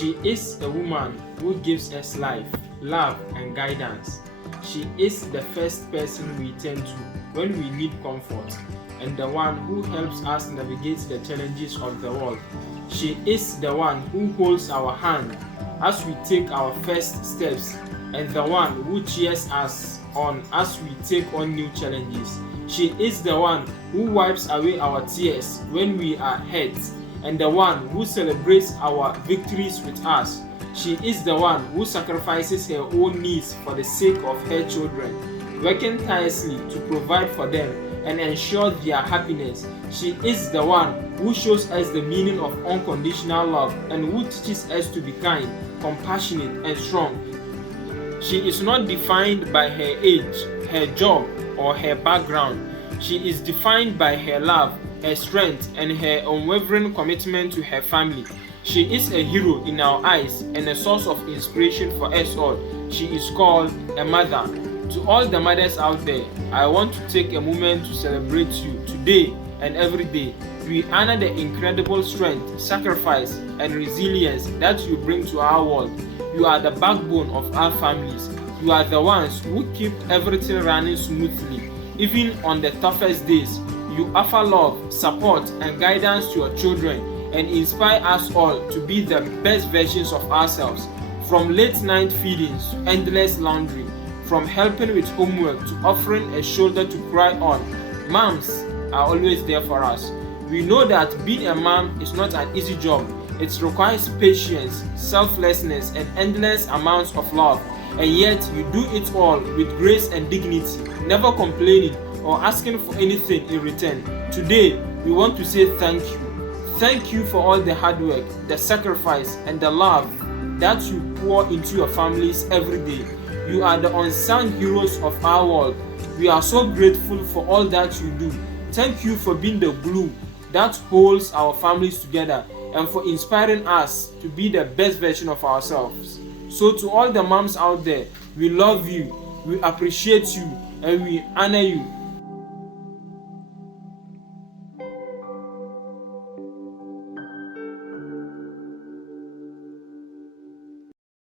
She is a woman who gives us life, love, and guidance. She is the first person we turn to when we need comfort, and the one who helps us navigate the challenges of the world. She is the one who holds our hand as we take our first steps, and the one who cheers us on as we take on new challenges. She is the one who wipes away our tears when we are hurt, and the one who celebrates our victories with us. She is the one who sacrifices her own needs for the sake of her children, working tirelessly to provide for them and ensure their happiness. She is the one who shows us the meaning of unconditional love and who teaches us to be kind, compassionate, and strong. She is not defined by her age, her job, or her background. She is defined by her love, her strength, and her unwavering commitment to her family. She is a hero in our eyes and a source of inspiration for us all. She is called a mother. To all the mothers out there, I want to take a moment to celebrate you today and every day. We honor the incredible strength, sacrifice, and resilience that you bring to our world. You are the backbone of our families. You are the ones who keep everything running smoothly, even on the toughest days. You offer love, support, and guidance to your children and inspire us all to be the best versions of ourselves. From late night feedings to endless laundry, from helping with homework to offering a shoulder to cry on, moms are always there for us. We know that being a mom is not an easy job. It requires patience, selflessness, and endless amounts of love. And yet you do it all with grace and dignity, never complaining or asking for anything in return. Today, we want to say thank you. Thank you for all the hard work, the sacrifice, and the love that you pour into your families every day. You are the unsung heroes of our world. We are so grateful for all that you do. Thank you for being the glue that holds our families together and for inspiring us to be the best version of ourselves. So to all the moms out there, we love you, we appreciate you, and we honor you.